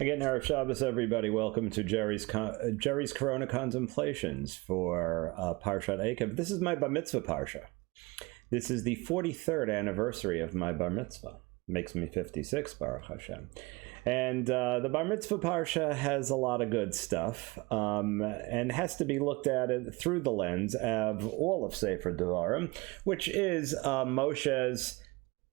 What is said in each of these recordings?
Again, Erev Shabbos, everybody. Welcome to Jerry's Corona Contemplations for Parshat Eikev. This is my Bar Mitzvah Parsha. This is the 43rd anniversary of my Bar Mitzvah. Makes me 56, Baruch Hashem. And the Bar Mitzvah Parsha has a lot of good stuff and has to be looked at through the lens of all of Sefer Devarim, which is Moshe's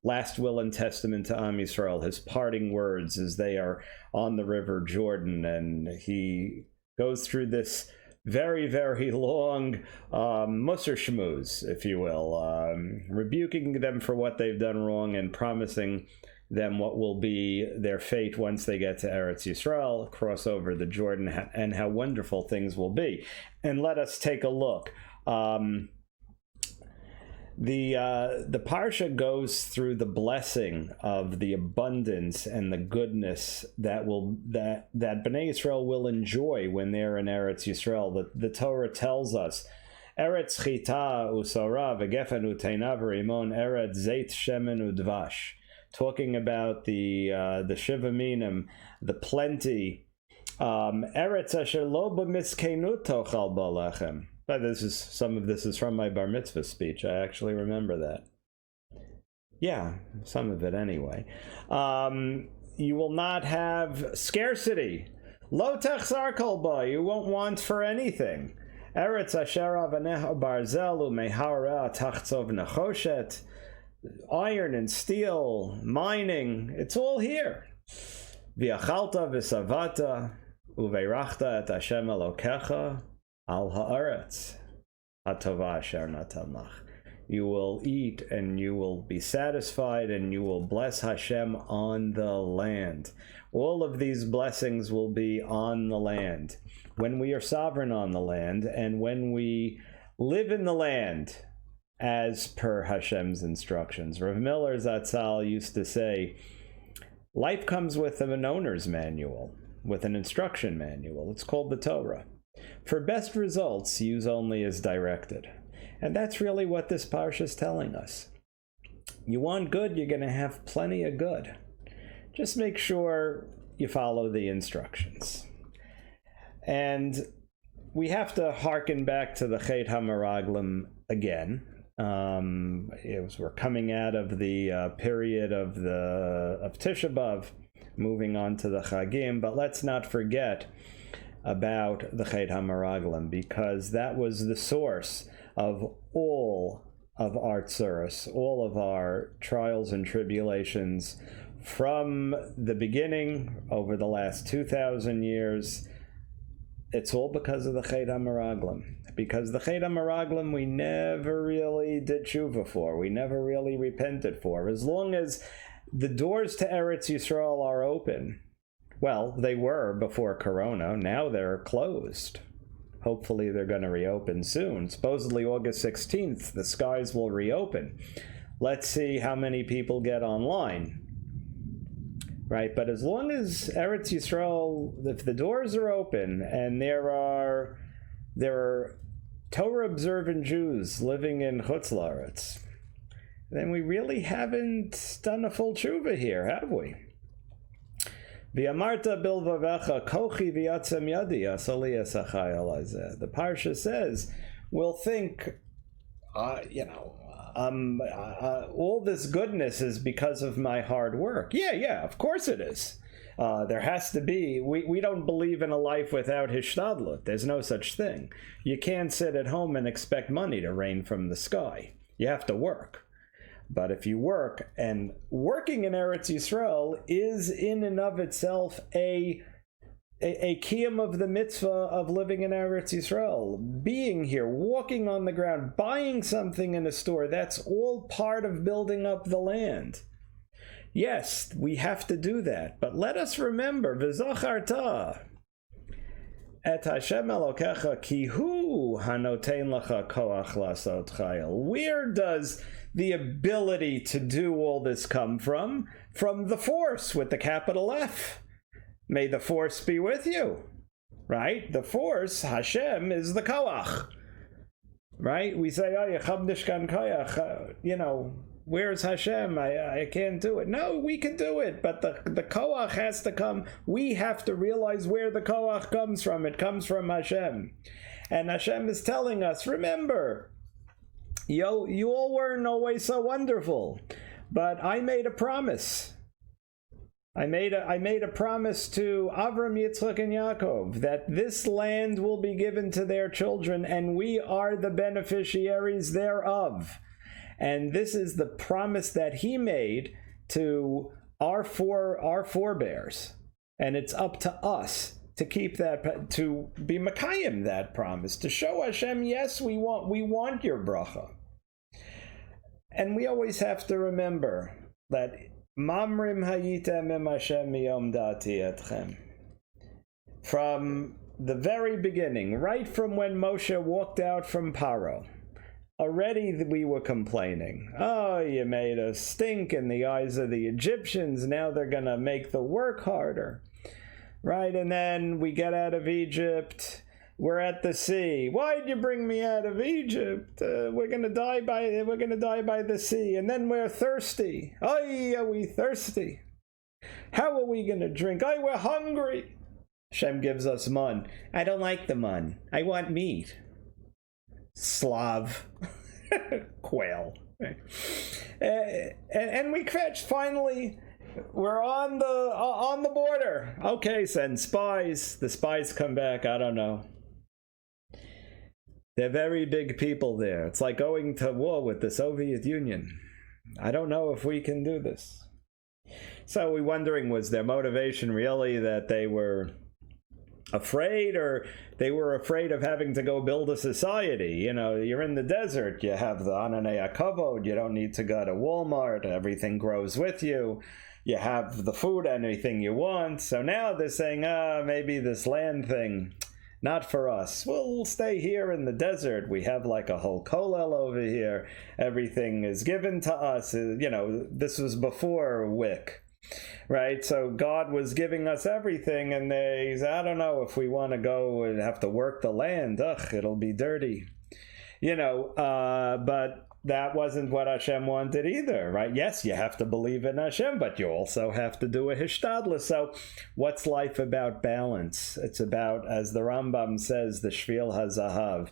last will and testament to Am Yisrael, his parting words as they are on the river Jordan, and he goes through this very, very long Musar Shmuz, if you will, rebuking them for what they've done wrong and promising them what will be their fate once they get to Eretz Yisrael, cross over the Jordan, and how wonderful things will be. And let us take a look. The Parsha goes through the blessing of the abundance and the goodness that Bnei Yisrael will enjoy when they're in Eretz Yisrael. The Torah tells us, Eretz chita usara v'gefen uteina v'rimon eretz zeit shemen udvash, talking about the Shiva Minim, the plenty. Eretz asher lo b'miskenut tochal balechem. Some of this is from my Bar Mitzvah speech. I actually remember that. Yeah, some of it anyway. You will not have scarcity. Lo techzar kol ba. You won't want for anything. Eretz asher avaneha barzel umehara tachtzov nechoshet. Iron and steel, mining, it's all here. V'achalta v'savata uveirachta et Hashem Elokecha al haaretz hatova asher natan lach. You will eat and you will be satisfied and you will bless Hashem on the land. All of these blessings will be on the land. When we are sovereign on the land and when we live in the land as per Hashem's instructions. Rav Miller Zatzal used to say, life comes with an owner's manual, with an instruction manual. It's called the Torah. For best results, use only as directed. And that's really what this parsha is telling us. You want good, you're going to have plenty of good. Just make sure you follow the instructions. And we have to hearken back to the Heidemarglum again. We're coming out of the period of Tisha B'Av, moving on to the Chagim, but let's not forget about the Heidemarglum, because that was the source of all of our tsuras, all of our trials and tribulations from the beginning over the last 2,000 years. It's all because of the Heidemarglum. Because the Heidemarglum we never really did tshuva for. We never really repented for. As long as the doors to Eretz Yisrael are open, well, they were before Corona. Now they're closed. Hopefully they're going to reopen soon. Supposedly August 16th, the skies will reopen. Let's see how many people get online. Right, but as long as Eretz Yisrael, if the doors are open and there are Torah-observant Jews living in Chutz La'aretz, then we really haven't done a full tshuva here, have we? V'amarta bilvavecha kochi v'yatzem yadi asali esachai alazeh. The parsha says, we'll think, all this goodness is because of my hard work. Yeah, of course it is. There has to be. We don't believe in a life without hishtadlut. There's no such thing. You can't sit at home and expect money to rain from the sky. You have to work. But if you work, and working in Eretz Yisrael is in and of itself a kiyum of the mitzvah of living in Eretz Yisrael. Being here, walking on the ground, buying something in a store, that's all part of building up the land. Yes, we have to do that, but let us remember, v'zacharta et Hashem Elokecha ki hu hanotein lecha koach lasot chayil. Where does the ability to do all this come from? From the force with the capital F. May the force be with you, right? The force, Hashem, is the koach, right? We say, oh, yechab nishkan koach, Where's Hashem? I can't do it. No, we can do it, but the koach has to come. We have to realize where the koach comes from. It comes from Hashem. And Hashem is telling us, remember, you all weren't always so wonderful, but I made a promise. I made a promise to Avram, Yitzchak, and Yaakov that this land will be given to their children, and we are the beneficiaries thereof. And this is the promise that he made to our forebears. And it's up to us to keep that, to be Makayim that promise, to show Hashem, yes, we want your bracha. And we always have to remember that Mamrim hayitem im Hashem miyom dati etchem. From the very beginning, right from when Moshe walked out from Paro, already we were complaining. Oh, you made us stink in the eyes of the Egyptians. Now they're going to make the work harder. Right? And then we get out of Egypt. We're at the sea. Why'd you bring me out of Egypt? We're going to die by the sea. And then we're thirsty. Oh, are we thirsty? How are we going to drink? Oh, we're hungry. Hashem gives us mun. I don't like the mun. I want meat. Slav. Quail. And we catch, finally, we're on the border. Okay, send spies. The spies come back, I don't know. They're very big people there. It's like going to war with the Soviet Union. I don't know if we can do this. So we're wondering, was their motivation really that they were afraid, or they were afraid of having to go build a society? You know, you're in the desert, you have the Ananei Kavod, you don't need to go to Walmart, everything grows with you, you have the food, anything you want. So now they're saying, maybe this land thing, not for us. We'll stay here in the desert. We have like a whole kollel over here. Everything is given to us. You know, this was before WIC. Right? So God was giving us everything, and they said, I don't know if we want to go and have to work the land. Ugh, it'll be dirty. You know, but that wasn't what Hashem wanted either, right? Yes, you have to believe in Hashem, but you also have to do a hishtadlus. So what's life about? Balance. It's about, as the Rambam says, the Shvil HaZahav.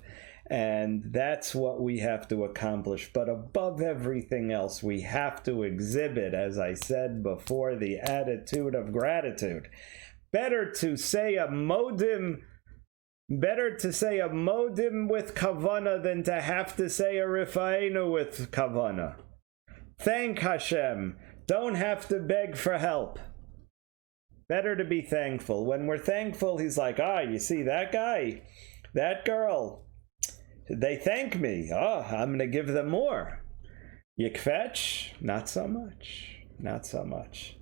And that's what we have to accomplish. But above everything else, we have to exhibit, as I said before, the attitude of gratitude. Better to say a modim with kavana than to have to say a rifainu with kavana. Thank Hashem. Don't have to beg for help. Better to be thankful. When we're thankful, he's like, you see that guy, that girl, they thank me. I'm going to give them more. Yikfetch? Not so much. Not so much.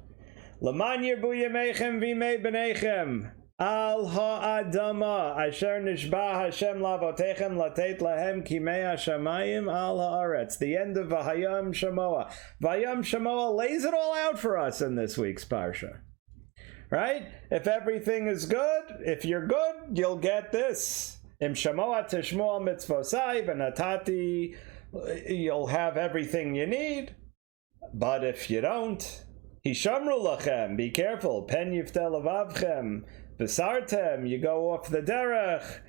L'man yirbu yemechem v'imei b'nechem al ha'adama asher nishba Hashem lavotechem latet lahem kimei hashamayim al ha'aretz. The end of Vayam Shemoah. Vayam Shemoah lays it all out for us in this week's parsha. Right? If everything is good, if you're good, you'll get this. Im Shemoah tishmoah mitzvosai v'natati, you'll have everything you need. But if you don't, Hishamru lachem, be careful. Pen yiftel avavchem, v'sartem, you go off the derech.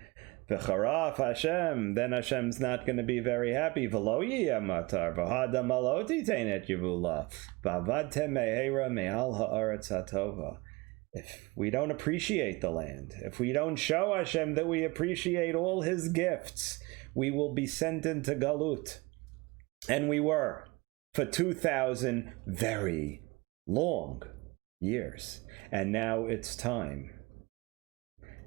V'charaf Hashem, then Hashem's not going to be very happy. V'lo yiyeh matar, v'hadam aloti teinet yivula, v'avadtem me'era me'al ha'aretz hatova. If we don't appreciate the land, if we don't show Hashem that we appreciate all his gifts, we will be sent into Galut. And we were, for 2,000 very long years. And now it's time.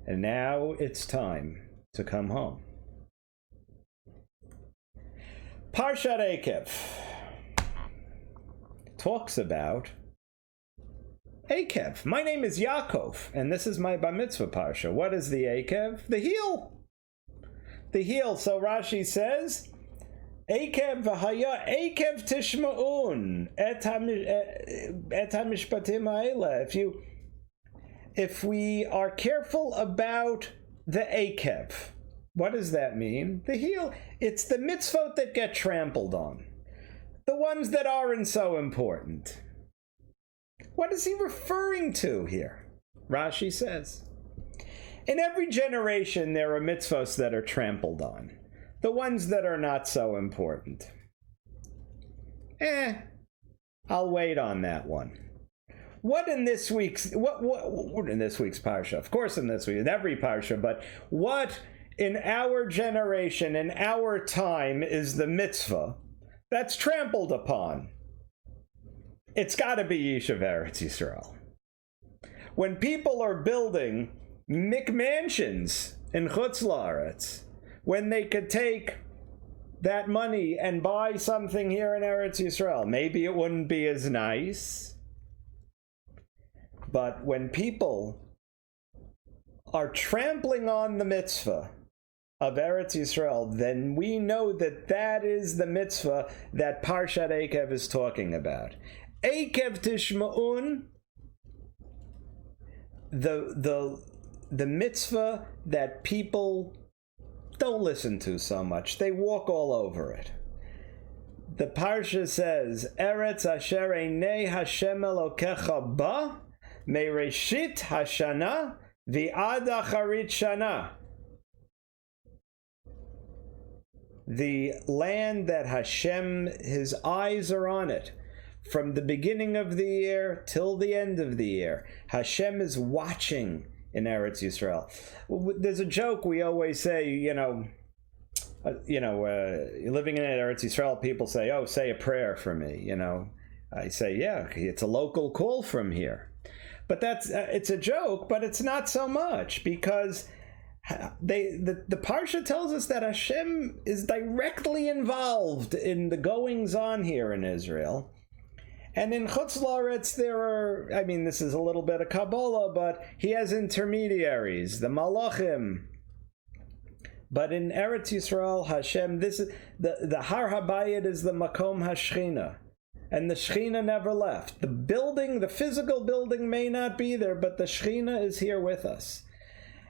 And now it's time to come home. Parshat Eikev talks about Eikev. My name is Yaakov, and this is my Bar Mitzvah Parsha. What is the Eikev? The heel. The heel. So Rashi says, Eikev v'haya Eikev tishma'un et hamishpatim ha'ela. If we are careful about the Eikev, what does that mean? The heel. It's the mitzvot that get trampled on. The ones that aren't so important. What is he referring to here? Rashi says, in every generation there are mitzvos that are trampled on. The ones that are not so important. I'll wait on that one. What in this week's parsha? Of course, in every parsha, but what in our generation, in our time, is the mitzvah that's trampled upon? It's got to be Yishuv Eretz Yisrael. When people are building McMansions in Chutz La'aretz, when they could take that money and buy something here in Eretz Yisrael, maybe it wouldn't be as nice. But when people are trampling on the mitzvah of Eretz Yisrael, then we know that that is the mitzvah that Parshat Eikev is talking about. Eikev tishma'un, the mitzvah that people don't listen to so much. They walk all over it. The Parsha says, Eretz asher einei Hashem Elokecha ba, Meireshit Hashana V'ad Acharit Shana. The land that Hashem, his eyes are on it, from the beginning of the year till the end of the year. Hashem is watching in Eretz Yisrael. There's a joke we always say, living in Eretz Yisrael, people say, oh, say a prayer for me, I say, yeah, it's a local call from here. But it's a joke, but it's not so much, because the Parsha tells us that Hashem is directly involved in the goings on here in Israel. And in Chutz La'aretz this is a little bit of Kabbalah, but he has intermediaries, the Malachim. But in Eretz Yisrael, Hashem, this is the Har HaBayit is the Makom HaShechina. And the Shechina never left. The physical building may not be there, but the Shechina is here with us.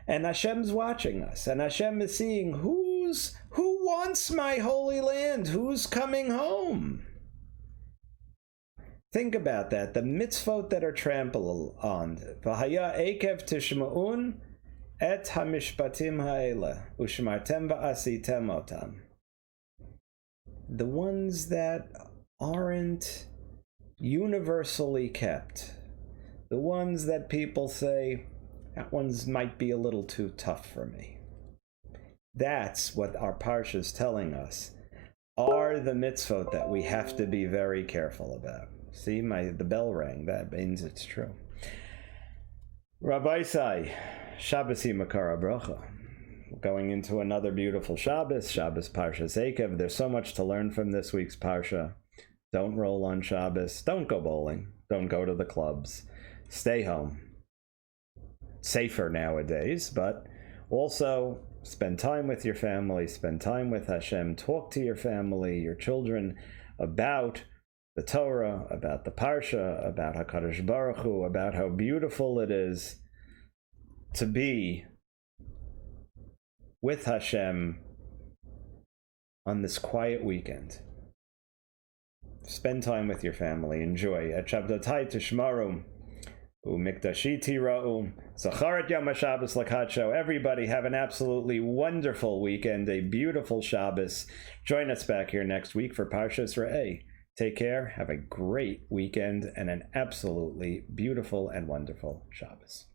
And Hashem's watching us. And Hashem is seeing who wants my holy land? Who's coming home? Think about that. The mitzvot that are trampled on. V'haya Eikev tishma'un et hamishpatim ha'ela u'shmartem va'asitem otam. The ones that aren't universally kept. The ones that people say, that ones might be a little too tough for me. That's what our Parsha is telling us are the mitzvot that we have to be very careful about. See, the bell rang. That means it's true. Rabbi Sai, Shabbos Makara Bracha. Going into another beautiful Shabbos Parshas Eikev. There's so much to learn from this week's Parsha. Don't roll on Shabbos. Don't go bowling. Don't go to the clubs. Stay home. Safer nowadays, but also spend time with your family. Spend time with Hashem. Talk to your family, your children, about the Torah, about the Parsha, about HaKadosh Baruch Hu, about how beautiful it is to be with Hashem on this quiet weekend. Spend time with your family. Enjoy. Et Shabbatai Tishmaru U'Mikdashi Tira'u Zacharat Yom HaShabbos L'Kadsho. Everybody have an absolutely wonderful weekend, a beautiful Shabbos. Join us back here next week for Parshas Re'eh. Take care, have a great weekend, and an absolutely beautiful and wonderful Shabbos.